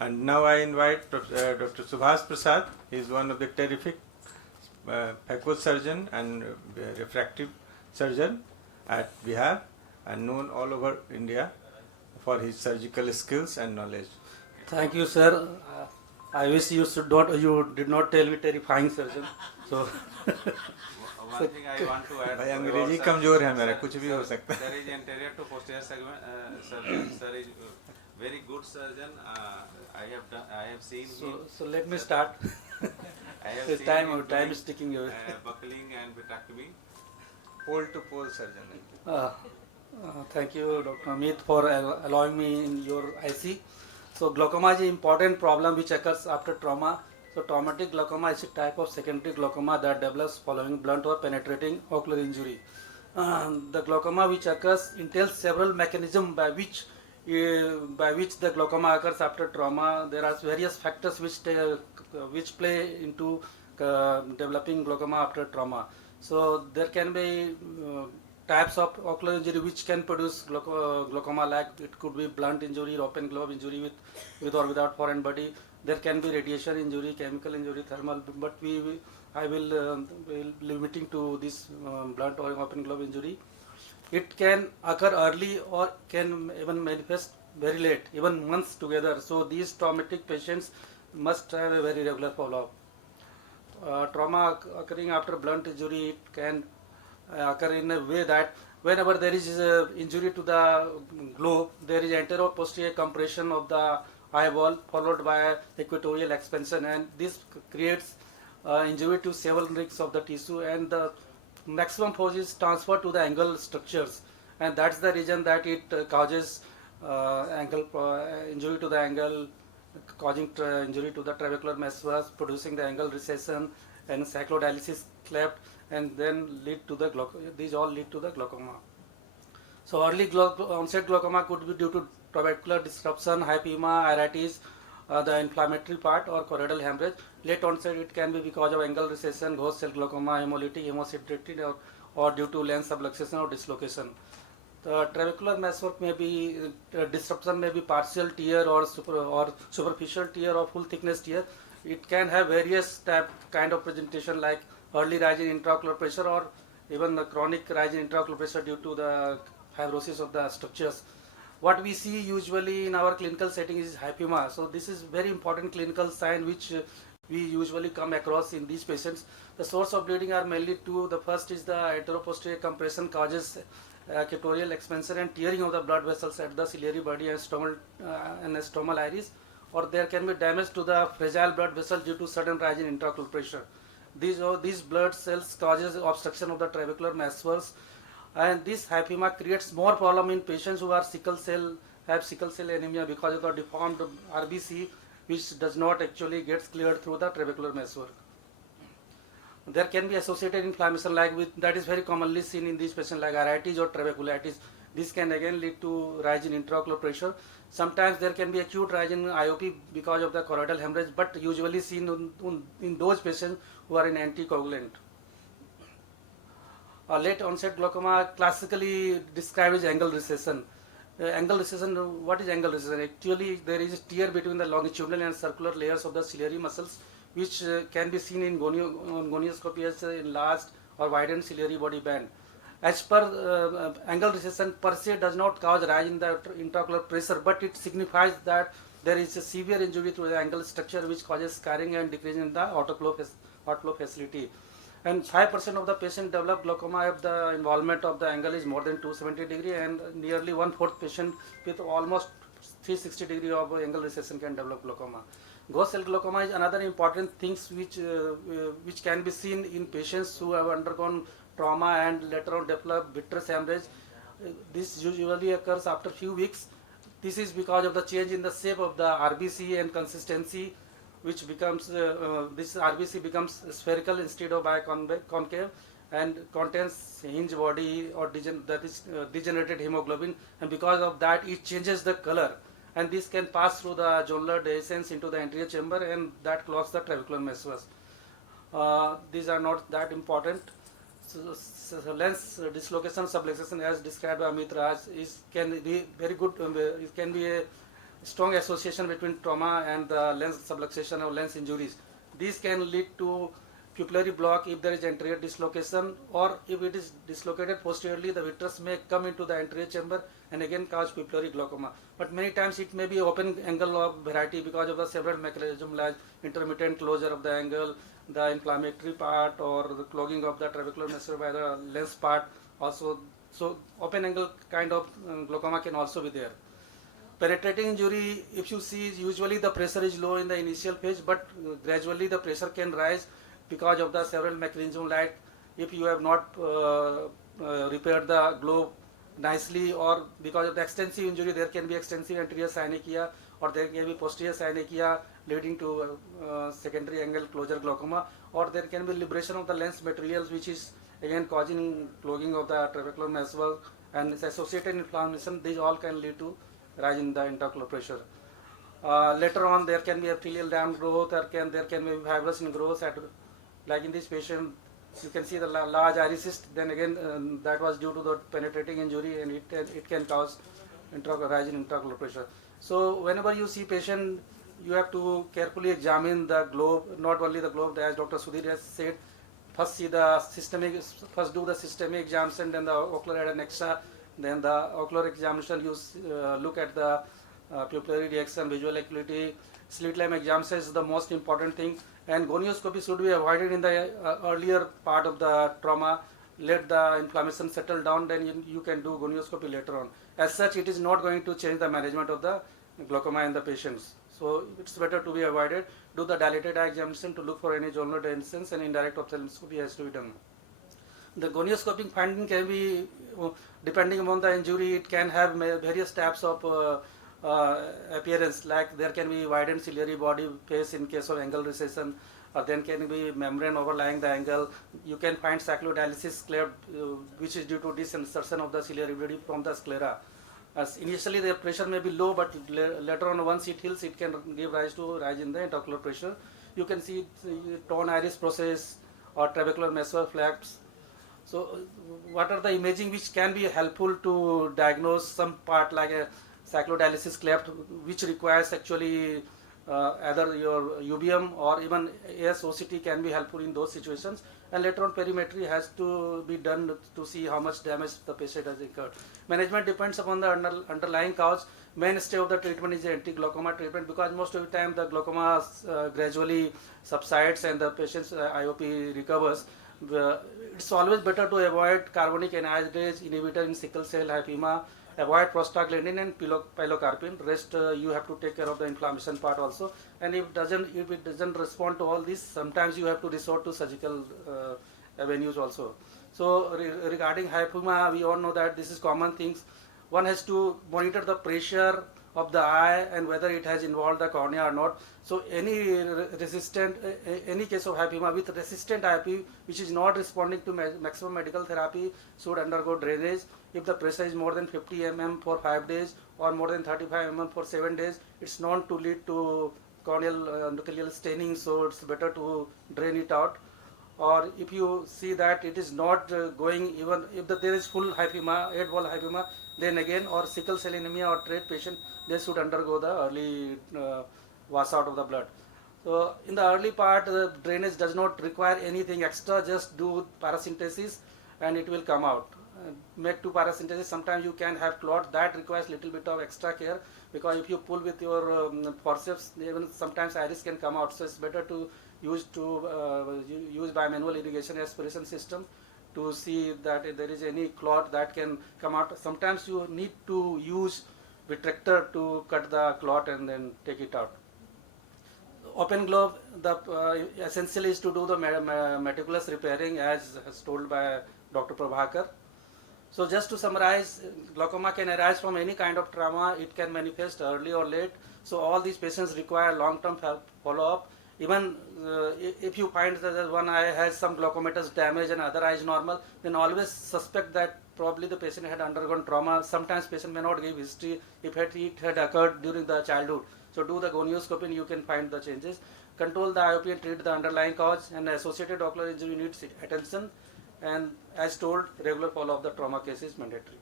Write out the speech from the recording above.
And now I invite Dr. Subhash Prasad. He is one of the terrific phaco surgeon and refractive surgeon at Bihar and known all over India for his surgical skills and knowledge. Thank you, sir. I wish you did not tell me terrifying surgeon. So One thing I want to add. भाई अंग्रेजी कमजोर है मेरा, कुछ भी हो सकता है. There is anterior to posterior segment surgeon. Sir is very good surgeon. I have seen him. So let me start. I have It's seen time him is doing, sticking away. buckling and vitrectomy. Pole to pole surgeon. Thank you, Dr. Amit, for allowing me in your IC. So glaucoma is an important problem which occurs after trauma. So traumatic glaucoma is a type of secondary glaucoma that develops following blunt or penetrating ocular injury. The glaucoma which occurs entails several mechanisms by which the glaucoma occurs after trauma. There are various factors which play into developing glaucoma after trauma. So there can be types of ocular injury which can produce glaucoma, like it could be blunt injury, open globe injury with or without foreign body. There can be radiation injury, chemical injury, thermal, but I will limiting to this blunt or open globe injury. It can occur early or can even manifest very late, even months together. So these traumatic patients must have a very regular follow-up. Trauma occurring after blunt injury, it can occur in a way that whenever there is injury to the globe, there is anterior-posterior compression of the eyeball followed by equatorial expansion, and this creates injury to several rings of the tissue, and the maximum force is transferred to the angle structures, and that's the reason that it causes injury to the angle, causing injury to the trabecular meshes, producing the angle recession and cyclodialysis cleft, and then lead to the these all lead to the glaucoma. So early onset glaucoma could be due to trabecular disruption, hypema, iritis, the inflammatory part, or choroidal hemorrhage. Late onset it can be because of angle recession, ghost cell glaucoma, hemolytic, hemosiderin, or due to lens subluxation or dislocation. The trabecular meshwork may be disruption, may be partial tear or superficial tear or full thickness tear. It can have various kind of presentation, like early rise in intraocular pressure or even the chronic rise in intraocular pressure due to the fibrosis of the structures. What we see usually in our clinical setting is hypema. So this is very important clinical sign which we usually come across in these patients. The source of bleeding are mainly two. The first is the anteroposterior compression causes equatorial expansion and tearing of the blood vessels at the ciliary body and stomal iris, or there can be damage to the fragile blood vessel due to sudden rise in intraocular pressure. These blood cells causes obstruction of the trabecular meshworks, and this hypema creates more problem in patients who are have sickle cell anemia because of the deformed RBC, which does not actually gets cleared through the trabecular meshwork. There can be associated inflammation that is very commonly seen in these patients, like iritis or trabeculitis. This can again lead to rise in intraocular pressure. Sometimes there can be acute rise in IOP because of the choroidal hemorrhage, but usually seen in those patients who are in anticoagulant. Late onset glaucoma classically described as angle recession. Angle recession, what is angle recession? Actually, there is a tear between the longitudinal and circular layers of the ciliary muscles, which can be seen in gonioscopy as enlarged or widened ciliary body band. As per angle recession per se does not cause rise in the intraocular pressure, but it signifies that there is a severe injury to the angle structure which causes scarring and decrease in the outflow facility. And 5% of the patients develop glaucoma if the involvement of the angle is more than 270 degree, and nearly 1/4 patient with almost 360 degree of angle recession can develop glaucoma. Ghost cell glaucoma is another important things which can be seen in patients who have undergone trauma and later on develop vitreous hemorrhage. This usually occurs after few weeks. This is because of the change in the shape of the RBC and consistency, which becomes this RBC becomes spherical instead of biconcave, and contains hinge body or degenerated hemoglobin, and because of that it changes the color, and this can pass through the jonular dehiscence into the anterior chamber, and that clogs the trabecular meshes. These are not that important. So lens dislocation subluxation, as described by Amit Raj, can be very good. It can be a strong association between trauma and the lens subluxation or lens injuries. These can lead to pupillary block if there is anterior dislocation, or if it is dislocated posteriorly, the vitreous may come into the anterior chamber and again cause pupillary glaucoma. But many times it may be open angle of variety because of the several mechanisms like intermittent closure of the angle, the inflammatory part, or the clogging of the trabecular muscle by the lens part also. So open angle kind of glaucoma can also be there. Penetrating injury, if you see, usually the pressure is low in the initial phase, but gradually the pressure can rise because of the several mechanisms, like if you have not repaired the globe nicely, or because of the extensive injury, there can be extensive anterior synechia, or there can be posterior synechia leading to secondary angle closure glaucoma, or there can be liberation of the lens materials, which is again causing clogging of the trabecular muscle and its associated inflammation. These all can lead to rise in the intraocular pressure. Later on, there can be epithelial dam growth, or there can be fibrous growth. Like in this patient, you can see the large iris cyst. Then again, that was due to the penetrating injury, and it can cause rise in intraocular pressure. So whenever you see patient, you have to carefully examine the globe. Not only the globe, as Dr. Sudhir has said. First do the systemic examination, then the ocular adnexa, then the ocular examination. You look at the pupillary reaction, visual acuity. Slit lamp examination is the most important thing, and gonioscopy should be avoided in the earlier part of the trauma. Let the inflammation settle down, then you can do gonioscopy later on. As such, it is not going to change the management of the glaucoma in the patients. So it's better to be avoided. Do the dilated eye examination to look for any zonal dehiscence, and indirect ophthalmoscopy has to be done. The gonioscopic finding can be, depending upon the injury, it can have various types of appearance, like there can be widened ciliary body face in case of angle recession, or then can be membrane overlying the angle. You can find cyclodialysis cleft, which is due to disinsertion of the ciliary body from the sclera. As initially the pressure may be low, but later on, once it heals, it can give rise in the intraocular pressure. You can see torn iris process or trabecular muscular flaps. So what are the imaging which can be helpful to diagnose some part like a cyclodialysis cleft, which requires actually either your UBM or even ASOCT can be helpful in those situations. And later on, perimetry has to be done to see how much damage the patient has incurred. Management depends upon the underlying cause. Mainstay of the treatment is the anti-glaucoma treatment, because most of the time the glaucoma gradually subsides and the patient's IOP recovers. It's always better to avoid carbonic anhydrase inhibitor in sickle cell hypema, avoid prostaglandin and pilocarpine. Rest you have to take care of the inflammation part also. And if it doesn't respond to all this, sometimes you have to resort to surgical avenues also. So regarding hypema, we all know that this is common things. One has to monitor the pressure of the eye and whether it has involved the cornea or not. So any case of hypema with resistant IOP which is not responding to maximum medical therapy should undergo drainage. If the pressure is more than 50 mm for 5 days or more than 35 mm for 7 days, it's known to lead to corneal endothelial staining, so it's better to drain it out. Or if you see that it is not going, even if there is full hypema, 8-wall hypema, then again, or sickle cell anemia or trait patient, they should undergo the early wash out of the blood. So in the early part, the drainage does not require anything extra, just do paracentesis and it will come out. Make 2 paracentesis. Sometimes you can have clot, that requires little bit of extra care, because if you pull with your forceps, even sometimes iris can come out. So it's better to use bimanual irrigation aspiration system to see that if there is any clot that can come out. Sometimes you need to use retractor to cut the clot and then take it out. Open globe, the essentially is to do the meticulous repairing as told by Dr. Prabhakar. So just to summarize, glaucoma can arise from any kind of trauma. It can manifest early or late. So all these patients require long-term follow-up. Even if you find that one eye has some glaucomatous damage and other eye is normal, then always suspect that probably the patient had undergone trauma. Sometimes patient may not give history if it had occurred during the childhood. So do the gonioscopy and you can find the changes. Control the IOP and treat the underlying cause, and associated ocular injury needs attention. And as told, regular follow-up of the trauma case is mandatory.